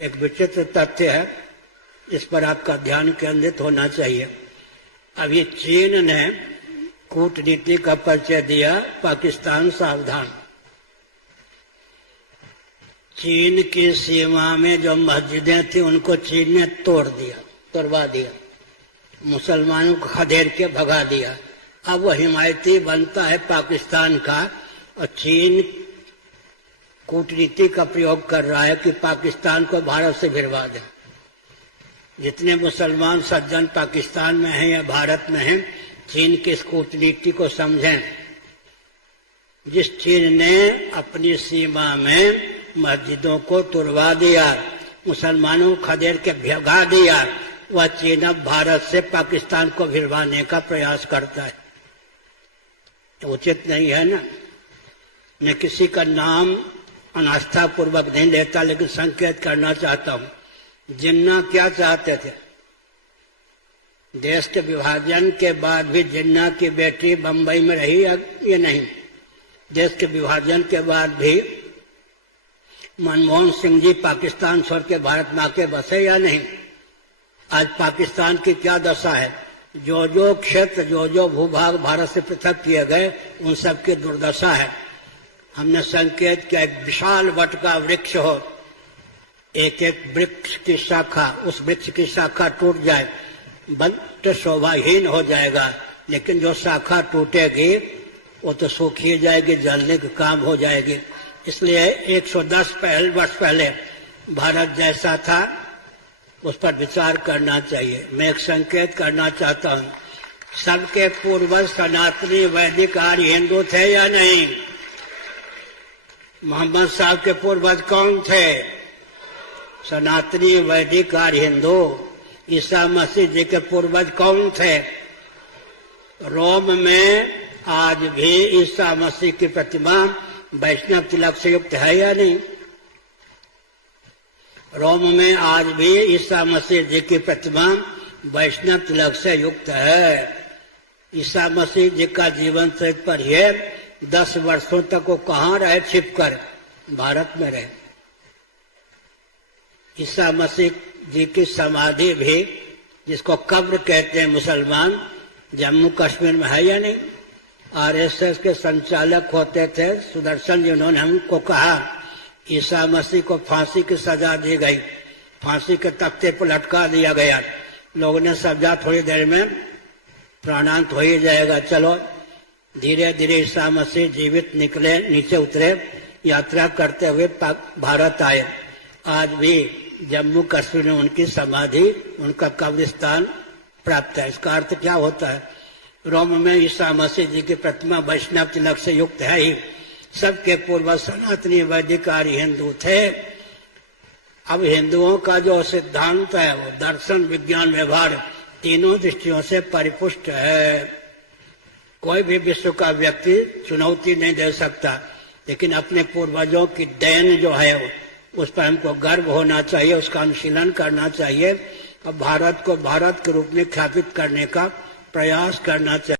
एक विचित्र तथ्य है, इस पर आपका ध्यान केंद्रित होना चाहिए। अभी चीन ने कूटनीति का परिचय दिया, पाकिस्तान सावधान। चीन की सीमा में जो मस्जिदें थी उनको चीन ने तोड़वा दिया, मुसलमानों को खदेड़ के भगा दिया। अब वो हिमायती बनता है पाकिस्तान का, और चीन कूटनीति का प्रयोग कर रहा है कि पाकिस्तान को भारत से भिड़वा दे। जितने मुसलमान सज्जन पाकिस्तान में हैं या भारत में हैं, चीन की इस कूटनीति को समझें। जिस चीन ने अपनी सीमा में मस्जिदों को तुड़वा दिया, मुसलमानों को खदेड़ के भगा दिया, वह चीन अब भारत से पाकिस्तान को भिड़वाने का प्रयास करता है। तो उचित नहीं है ना। मैं किसी का नाम अनास्था पूर्वक नहीं लेता, लेकिन संकेत करना चाहता हूं। जिन्ना क्या चाहते थे? देश के विभाजन के बाद भी जिन्ना की बेटी बंबई में रही या नहीं? देश के विभाजन के बाद भी मनमोहन सिंह जी पाकिस्तान छोड़ के भारत में आके बसे या नहीं? आज पाकिस्तान की क्या दशा है? जो जो क्षेत्र, जो जो भूभाग भारत से पृथक किए गए, उन सब की दुर्दशा है। हमने संकेत किया, एक विशाल वट का वृक्ष हो, एक एक वृक्ष की शाखा, उस वृक्ष की शाखा टूट जाए, वट शोभाहीन हो जाएगा, लेकिन जो शाखा टूटेगी वो तो सूखी जाएगी, जलने का काम हो जाएगी। इसलिए 110 वर्ष पहले भारत जैसा था उस पर विचार करना चाहिए। मैं एक संकेत करना चाहता हूं, सबके पूर्वज सनातनी वैदिक आर्य हिंदू थे या नहीं? मोहम्मद साहब के पूर्वज कौन थे? सनातनी वैदिक आर्य हिंदू। ईसा मसीह जी के पूर्वज कौन थे? रोम में आज भी ईसा मसीह की प्रतिमा वैष्णव तिलक से युक्त है या नहीं? रोम में आज भी ईसा मसीह जी की प्रतिमा वैष्णव तिलक से युक्त है। ईसा मसीह जी का जीवन चरित्र पढ़िए, 10 वर्षों तक वो कहाँ रहे? छिपकर भारत में रहे। ईसा मसीह जी की समाधि भी, जिसको कब्र कहते हैं मुसलमान, जम्मू कश्मीर में है या नहीं? आरएसएस के संचालक होते थे सुदर्शन जी, उन्होंने हमको कहा ईसा मसीह को फांसी की सजा दी गई, फांसी के तख्ते पर लटका दिया गया। लोगों ने समझा थोड़ी देर में प्राणांत हो ही जाएगा, चलो। धीरे धीरे ईसा मसीह जीवित निकले, नीचे उतरे, यात्रा करते हुए भारत आए। आज भी जम्मू कश्मीर में उनकी समाधि, उनका कब्रिस्तान प्राप्त है। इसका अर्थ क्या होता है? रोम में ईसा मसीह जी की प्रतिमा वैष्णव तिलक से युक्त है ही। सबके पूर्वज सनातनी वैदिक आर्य हिंदू थे। अब हिंदुओं का जो सिद्धांत है वो दर्शन, विज्ञान, व्यवहार तीनों दृष्टियों से परिपुष्ट है। कोई भी विश्व का व्यक्ति चुनौती नहीं दे सकता, लेकिन अपने पूर्वजों की देन जो है उस पर हमको गर्व होना चाहिए, उसका अनुशीलन करना चाहिए और भारत को भारत के रूप में ख्यापित करने का प्रयास करना चाहिए।